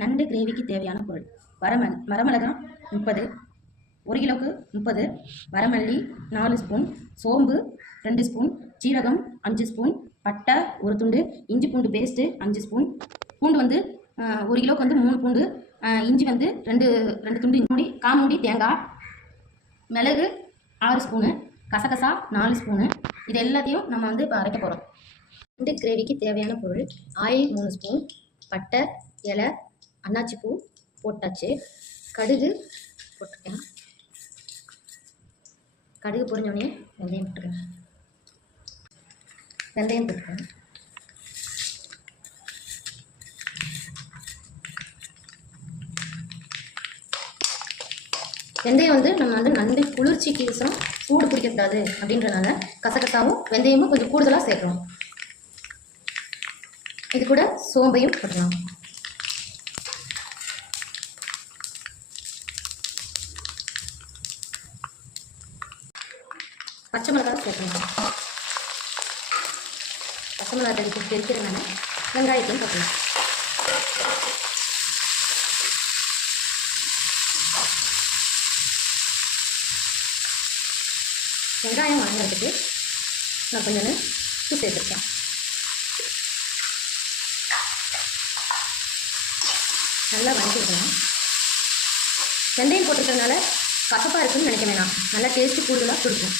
நண்டு கிரேவிக்கு தேவையான பொருள்: வரமிளகாய் 30, 1 கிலோவுக்கு 30, வரமல்லி 4 ஸ்பூன், சோம்பு 2 ஸ்பூன், சீரகம் 5 ஸ்பூன், பட்டை 1 துண்டு, இஞ்சி பூண்டு பேஸ்ட்டு 5 ஸ்பூன், பூண்டு வந்து 1 கிலோவுக்கு வந்து 3 பூண்டு, இஞ்சி வந்து 2 துண்டு மூடி, காமூடி தேங்காய், மிளகு 6 ஸ்பூனு, கசகசா 4 ஸ்பூனு. இது எல்லாத்தையும் நம்ம வந்து இப்போ அரைக்க போகிறோம். நண்டு கிரேவிக்கு தேவையான பொருள்: ஆயில் 3 ஸ்பூன், பட்டை இலை, அன்னாச்சி பூ போட்டாச்சு, கடுகு போட்டிருக்கேன். கடுகு பொரிஞ்சோடனே வெந்தயம் போட்டுருக்கேன். வெந்தயம் வந்து நம்ம வந்து நண்டு குளிர்ச்சிக்கு யூஸும் சூடு பிடிக்கக்கூடாது அப்படின்றனால கசகசாவும் வெந்தயமும் கொஞ்சம் கூடுதலாக சேர்க்கணும். இது கூட சோம்பையும் போடலாம். பச்சை மிளகாய் சேர்க்கணும். பச்சை மிளகாய் தெரிக்கிறதுனால வெங்காயத்தையும் போட்டலாம். வெங்காயம் வதங்கிறதுக்கு நான் கொஞ்சம் உப்பு சேர்த்துருக்கேன். நல்லா வதக்கிக்கலாம். வெந்தயம் போட்டிருக்கிறதுனால கசப்பாக இருக்குன்னு நினைக்க வேணாம், நல்லா டேஸ்ட்டு கூடுதலாக கொடுக்கும்.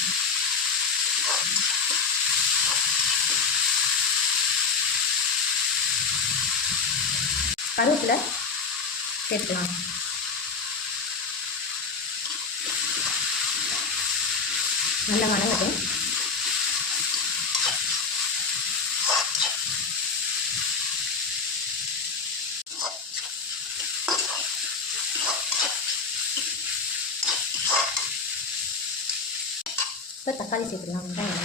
கருவேப்பிலை சேர்த்துக்கலாம். நல்லா வதங்கட்டும். இப்போ தக்காளி சேர்த்துக்கலாம். வெங்காயம்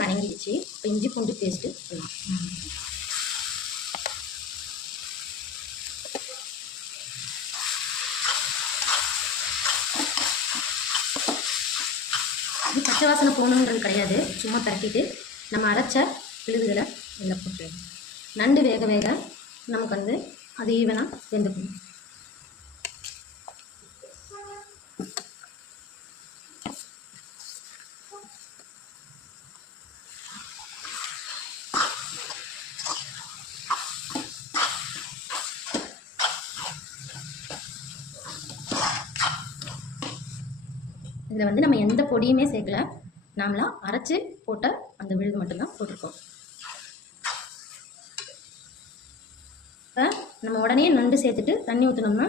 வணங்கிடுச்சு. இப்போ இஞ்சி பூண்டு பேஸ்ட்டு போடலாம். இது பச்சை வாசனை போகணுன்றது கிடையாது, சும்மா தட்டிட்டு நம்ம அரைச்ச விழுதுகளை எல்லாம் போட்டுருவோம். நண்டு வேக வேக நமக்கு வந்து அது ஈவனாக வெந்துக்கணும். இதில் வந்து நம்ம எந்த பொடியுமே சேர்க்கல, நாமளாம் அரைச்சி போட்ட அந்த விழுது மட்டும்தான் போட்டிருக்கோம். இப்போ நம்ம உடனே நண்டு சேர்த்துட்டு தண்ணி ஊற்றினோம்னா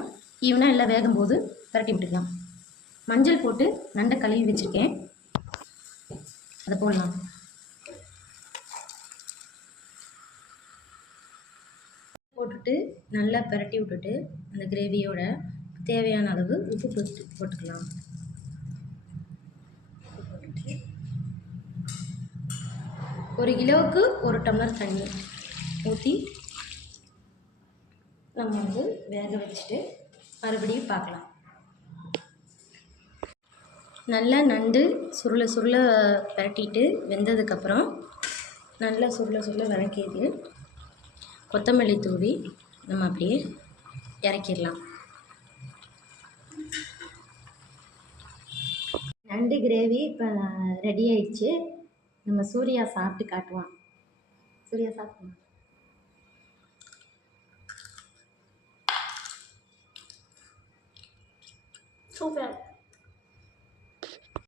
ஈவனாக எல்லாம் வேகும்போது பரட்டி விட்டுக்கலாம். மஞ்சள் போட்டு நண்டை கழுவி வச்சுருக்கேன், அதை போடலாம். போட்டுட்டு நல்லா பரட்டி விட்டுட்டு அந்த கிரேவியோட தேவையான அளவு உப்பு போட்டுக்கலாம். 1 கிலோவுக்கு 1 டம்ளர் தண்ணி ஊற்றி நம்ம வந்து வேக வச்சுட்டு மறுபடியும் பார்க்கலாம். நல்லா நண்டு சுருள சுருள பரட்டிட்டு வெந்ததுக்கப்புறம் நல்லா சுருள சுருள வதக்கிட்டு கொத்தமல்லி தூவி நம்ம அப்படியே இறக்கிடலாம். நண்டு கிரேவி இப்போ ரெடி ஆயிடுச்சு. நம்ம சூர்யா சாப்பிட்டு காட்டுவான். சூர்யா சாப்பிடுவான். சூப்பர்.